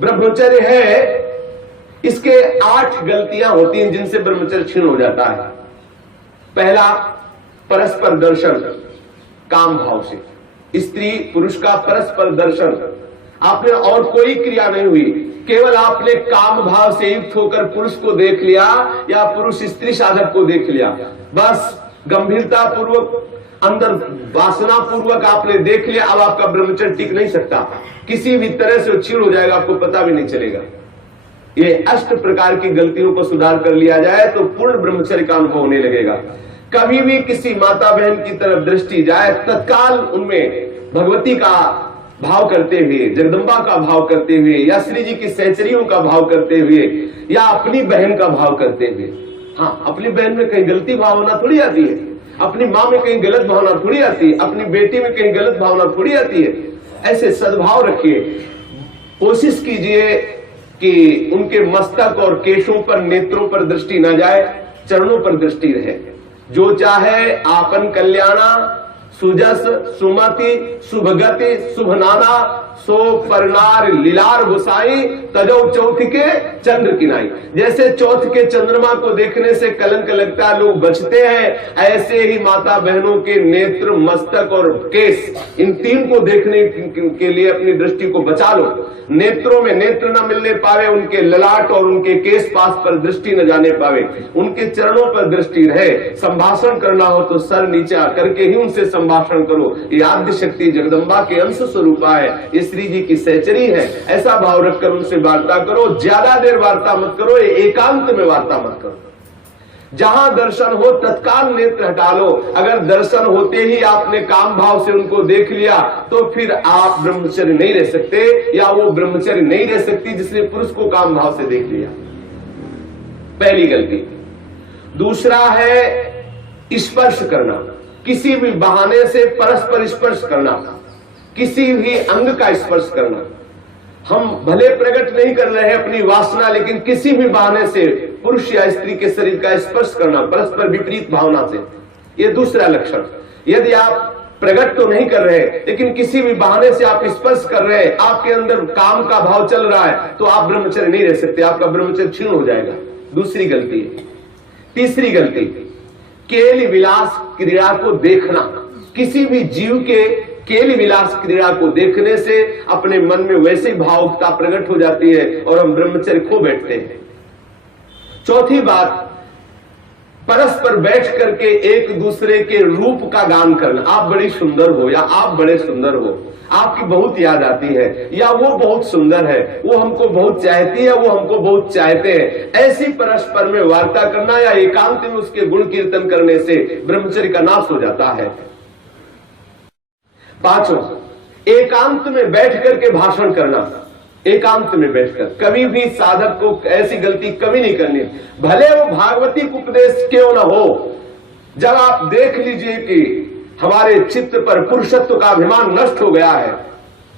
ब्रह्मचर्य है, इसके 8 गलतियां होती हैं जिनसे ब्रह्मचर्य क्षीण हो जाता है। पहला, परस्पर दर्शन काम भाव से। स्त्री पुरुष का परस्पर दर्शन, आपने और कोई क्रिया नहीं हुई, केवल आपने काम भाव से युक्त होकर पुरुष को देख लिया या पुरुष स्त्री साधक को देख लिया, बस गंभीरता पूर्वक अंदर वासना पूर्वक आपने देख लिया। अब आपका ब्रह्मचर्य टिक नहीं सकता, किसी भी तरह से क्षीण हो जाएगा, आपको पता भी नहीं चलेगा। ये 8 प्रकार की गलतियों को सुधार कर लिया जाए तो पूर्ण ब्रह्मचर्य का अनुभव होने लगेगा। कभी भी किसी माता बहन की तरफ दृष्टि जाए, तत्काल उनमें भगवती का भाव करते हुए, जगदम्बा का भाव करते हुए, या श्री जी की सहचरियों का भाव करते हुए, या अपनी बहन का भाव करते हुए। हाँ, अपनी बहन में कहीं गलती भावना थोड़ी आती है, अपनी माँ में कहीं गलत भावना थोड़ी आती है, अपनी बेटी में कहीं गलत भावना थोड़ी आती है। ऐसे सद्भाव रखिए, कोशिश कीजिए कि उनके मस्तक और केशों पर, नेत्रों पर दृष्टि न जाए, चरणों पर दृष्टि रहे। जो चाहे आपन कल्याणा, सुजस सुमति शुभगति शुभ नाना, सो परनार लीलार गुसाई, तजो चौथ के चंद्र किनाई। जैसे चौथ के चंद्रमा को देखने से कलंक लगता, लोग बचते हैं, ऐसे ही माता बहनों के नेत्र, मस्तक और केस, इन 3 को देखने के लिए अपनी दृष्टि को बचा लो। नेत्रों में नेत्र न मिलने पावे, उनके ललाट और उनके केस पास पर दृष्टि न जाने पावे, उनके चरणों पर दृष्टि रहे। संभाषण करना हो तो सर नीचा करके ही उनसे संभाषण करो। ये आद्य शक्ति जगदम्बा के अंश स्वरूपा है, ये श्री जी की सहचरी है। ऐसा भाव रखकर उनसे वार्ता करो। ज्यादा देर वार्ता मत करो, एकांत में वार्ता मत करो। जहां दर्शन हो तत्काल नेत्र हटा लो। अगर दर्शन होते ही आपने काम भाव से उनको देख लिया तो फिर आप ब्रह्मचर्य नहीं रह सकते, या वो ब्रह्मचर्य नहीं रह सकती जिसने पुरुष को काम भाव से देख लिया। पहली गलती। दूसरा है स्पर्श करना, किसी भी बहाने से परस्पर स्पर्श करना, किसी भी अंग का स्पर्श करना। हम भले प्रकट नहीं कर रहे हैं अपनी वासना, लेकिन किसी भी बहाने से पुरुष या स्त्री के शरीर का स्पर्श करना परस्पर विपरीत भावना से, ये दूसरा लक्षण। यदि आप प्रकट तो नहीं कर रहे लेकिन किसी भी बहाने से आप स्पर्श कर रहे हैं, आपके अंदर काम का भाव चल रहा है, तो आप ब्रह्मचर्य नहीं रह सकते, आपका ब्रह्मचर्य क्षीण हो जाएगा। दूसरी गलती। तीसरी गलती, केल विलास क्रीड़ा को देखना। किसी भी जीव के केल विलास क्रीड़ा को देखने से अपने मन में वैसी भावुकता प्रकट हो जाती है और हम ब्रह्मचर्य खो बैठते हैं। चौथी बात, परस्पर बैठ करके एक दूसरे के रूप का गान करना। आप बड़ी सुंदर हो, या आप बड़े सुंदर हो, आपकी बहुत याद आती है, या वो बहुत सुंदर है, वो हमको बहुत चाहती है, वो हमको बहुत चाहते हैं। ऐसी परस्पर में वार्ता करना या एकांत में उसके गुण कीर्तन करने से ब्रह्मचर्य का नाश हो जाता है। पांचों, एकांत में बैठ करके भाषण करना। एकांत में बैठकर कभी भी साधक को ऐसी गलती कभी नहीं करनी, भले वो भागवती उपदेश क्यों ना हो। जब आप देख लीजिए कि हमारे चित्त पर पुरुषत्व का अभिमान नष्ट हो गया है,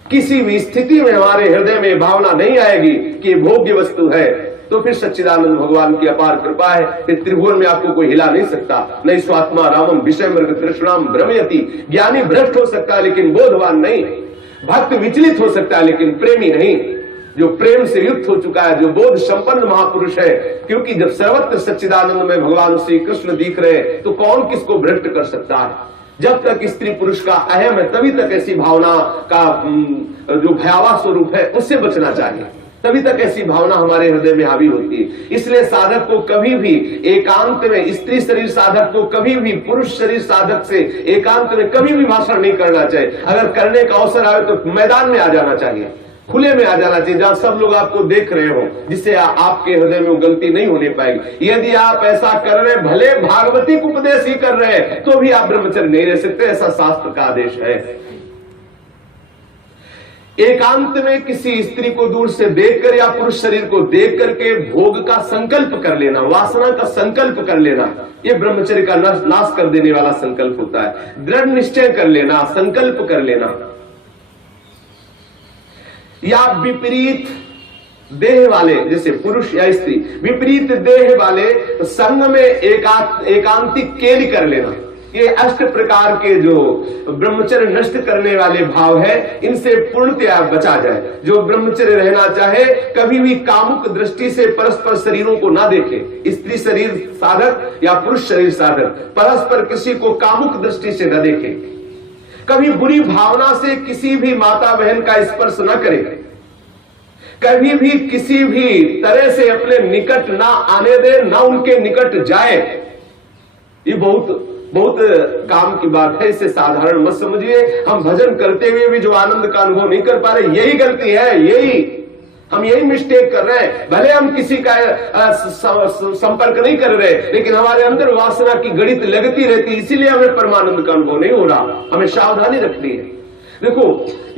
किसी भी स्थिति में हमारे हृदय में भावना नहीं आएगी कि भोग्य वस्तु है, तो फिर सच्चिदानंद भगवान की अपार कृपा है कि त्रिभुवन में आपको कोई हिला नहीं सकता। नहीं स्वात्मा रामम विषय मृग तृष्णाम भ्रमयति। ज्ञानी भ्रष्ट हो सकता है लेकिन बोधवान नहीं, भक्त विचलित हो सकता है लेकिन प्रेमी नहीं। जो प्रेम से युक्त हो चुका है, जो बोध संपन्न महापुरुष है, क्योंकि जब सर्वत्र सच्चिदानंद में भगवान श्री कृष्ण दिख रहे तो कौन किसको भ्रष्ट कर सकता है। जब तक स्त्री पुरुष का अहम है तभी तक ऐसी भावना का जो भयावह स्वरूप है उससे बचना चाहिए, तभी तक ऐसी भावना हमारे हृदय में हावी होती है। इसलिए साधक को कभी भी एकांत में, स्त्री शरीर साधक को कभी भी पुरुष शरीर साधक से एकांत में कभी भी भाषण नहीं करना चाहिए। अगर करने का अवसर आए तो मैदान में आ जाना चाहिए, खुले में आ जाना चाहिए, जहां सब लोग आपको देख रहे हो, जिससे आपके हृदय में वो गलती नहीं होने पाएगी। यदि आप ऐसा कर रहे, भले भागवती उपदेश ही कर रहे हैं, तो भी आप ब्रह्मचर्य नहीं रह सकते, ऐसा शास्त्र का आदेश है। एकांत में किसी स्त्री को दूर से देखकर या पुरुष शरीर को देख करके भोग का संकल्प कर लेना, वासना का संकल्प कर लेना, ये ब्रह्मचर्य का नाश कर देने वाला संकल्प होता है। दृढ़ निश्चय कर लेना, संकल्प कर लेना। या विपरीत देह वाले, जैसे पुरुष या स्त्री, विपरीत देह वाले संग में एकांतिक केली कर लेना। ये अष्ट प्रकार के जो ब्रह्मचर्य नष्ट करने वाले भाव है, इनसे पूर्णतया बचा जाए। जो ब्रह्मचर्य रहना चाहे, कभी भी कामुक दृष्टि से परस्पर शरीरों को ना देखे। स्त्री शरीर साधक या पुरुष शरीर साधक परस्पर किसी को कामुक दृष्टि से न देखे। कभी बुरी भावना से किसी भी माता बहन का स्पर्श न करे। कभी भी किसी भी तरह से अपने निकट ना आने दे, ना उनके निकट जाए। ये बहुत काम की बात है, इसे साधारण मत समझिए। हम भजन करते हुए भी जो आनंद का अनुभव नहीं कर पा रहे, यही गलती है, हम यही मिस्टेक कर रहे हैं। भले हम किसी का संपर्क नहीं कर रहे, लेकिन हमारे अंदर वासना की गणित लगती रहती, इसीलिए हमें परमानंद का अनुभव नहीं हो रहा। हमें सावधानी रखनी है। देखो,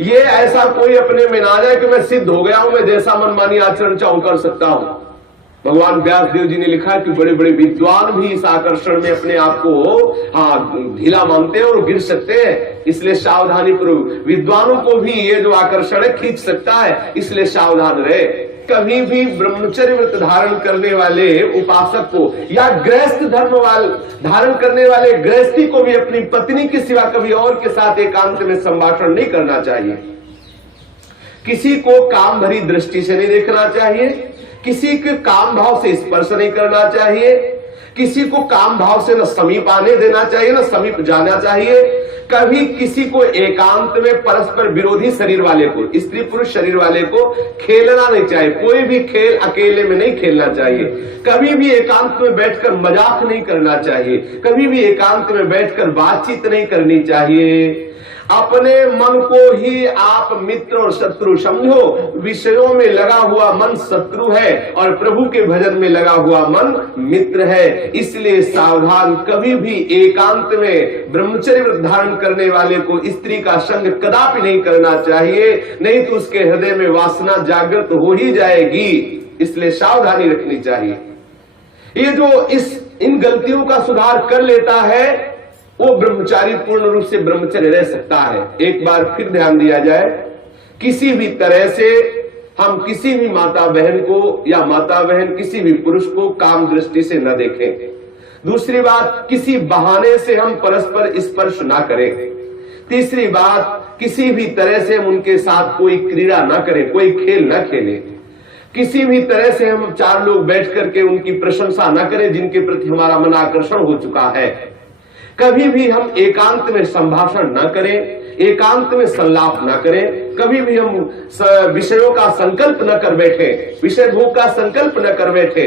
ये ऐसा कोई अपने में ना जाए कि मैं सिद्ध हो गया हूं, मैं जैसा मनमानी आचरण चाहूं कर सकता हूं। भगवान व्यास देव जी ने लिखा कि बड़े बड़े विद्वान भी इस आकर्षण में अपने आप को ढीला मानते हैं और गिर सकते हैं। इसलिए सावधानी पूर्वक, विद्वानों को भी ये जो आकर्षण है खींच सकता है, इसलिए सावधान रहे। कभी भी ब्रह्मचर्य व्रत धारण करने वाले उपासक को या गृहस्थ धर्म धारण करने वाले गृहस्थी को भी अपनी पत्नी के सिवा कभी और के साथ एकांत में संभाषण नहीं करना चाहिए। किसी को काम भरी दृष्टि से नहीं देखना चाहिए, किसी के काम भाव से स्पर्श नहीं करना चाहिए, किसी को काम भाव से न समीप आने देना चाहिए, न समीप जाना चाहिए। कभी किसी को एकांत में परस्पर विरोधी शरीर वाले को, स्त्री पुरुष शरीर वाले को खेलना नहीं चाहिए। कोई भी खेल अकेले में नहीं खेलना चाहिए। कभी भी एकांत में बैठकर मजाक नहीं करना चाहिए। कभी भी एकांत में बैठकर बातचीत नहीं करनी चाहिए। अपने मन को ही आप मित्र और शत्रु समझो। विषयों में लगा हुआ मन शत्रु है और प्रभु के भजन में लगा हुआ मन मित्र है। इसलिए सावधान, कभी भी एकांत में ब्रह्मचर्य व्रत धारण करने वाले को स्त्री का संग कदापि नहीं करना चाहिए, नहीं तो उसके हृदय में वासना जागृत हो ही जाएगी। इसलिए सावधानी रखनी चाहिए। ये जो इन गलतियों का सुधार कर लेता है, वो ब्रह्मचारी पूर्ण रूप से ब्रह्मचर्य रह सकता है। एक बार फिर ध्यान दिया जाए, किसी भी तरह से हम किसी भी माता बहन को या माता बहन किसी भी पुरुष को काम दृष्टि से न देखें। दूसरी बात, किसी बहाने से हम परस्पर स्पर्श ना करें। तीसरी बात, किसी भी तरह से हम उनके साथ कोई क्रीड़ा ना करें, कोई खेल ना खेलें। किसी भी तरह से हम चार लोग बैठ करके उनकी प्रशंसा ना करें जिनके प्रति हमारा मन आकर्षण हो चुका है। कभी भी हम एकांत में संभाषण न करें, एकांत में संलाप न करें। कभी भी हम विषयों का संकल्प न कर बैठे, विषय भोग का संकल्प न कर बैठे।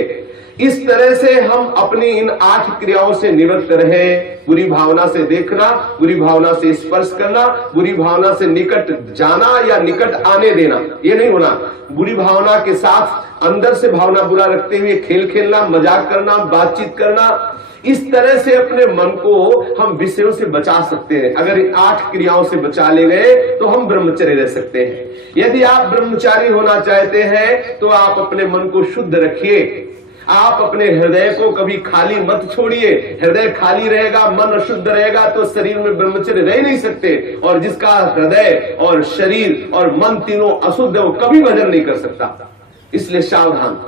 इस तरह से हम अपनी इन 8 क्रियाओं से निवृत्त रहें। बुरी भावना से देखना, बुरी भावना से स्पर्श करना, बुरी भावना से निकट जाना या निकट आने देना, ये नहीं होना। बुरी भावना के साथ अंदर से भावना बुरा रखते हुए खेल खेलना, मजाक करना, बातचीत करना, इस तरह से अपने मन को हम विषयों से बचा सकते हैं। अगर इन 8 क्रियाओं से बचा ले गए तो हम ब्रह्मचर्य रह सकते हैं। यदि आप ब्रह्मचारी होना चाहते हैं तो आप अपने मन को शुद्ध रखिए। आप अपने हृदय को कभी खाली मत छोड़िए। हृदय खाली रहेगा, मन अशुद्ध रहेगा तो शरीर में ब्रह्मचर्य रह नहीं सकते। और जिसका हृदय और शरीर और मन तीनों अशुद्ध है, वो कभी भजन नहीं कर सकता। इसलिए सावधान।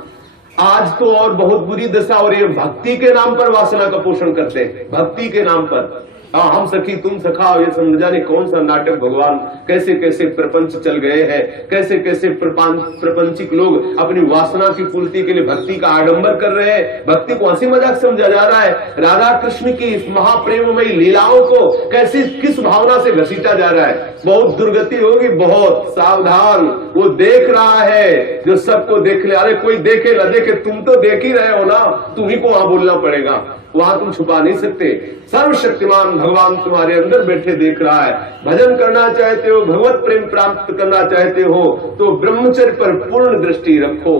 आज तो और बहुत बुरी दशा हो रही है, भक्ति के नाम पर वासना का पोषण करते हैं। भक्ति के नाम पर हम सखी तुम सखा, ये समझ जाने कौन सा नाटक। भगवान कैसे कैसे प्रपंच चल गए हैं, कैसे कैसे प्रपंचिक लोग अपनी वासना की पूर्ति के लिए भक्ति का आडंबर कर रहे हैं। भक्ति को हंसी मजाक समझा जा रहा है। राधा कृष्ण की इस महाप्रेममयी लीलाओं को कैसे किस भावना से घसीटा जा रहा है। बहुत दुर्गति होगी, बहुत सावधान। वो देख रहा है जो सबको देख ले। अरे कोई देखे न देखे, तुम तो देख ही रहे हो ना, तुम्ही को वहां बोलना पड़ेगा, वहां तुम छुपा नहीं सकते। सर्वशक्तिमान भगवान तुम्हारे अंदर बैठे देख रहा है। भजन करना चाहते हो, भगवत प्रेम प्राप्त करना चाहते हो तो ब्रह्मचर्य पर पूर्ण दृष्टि रखो।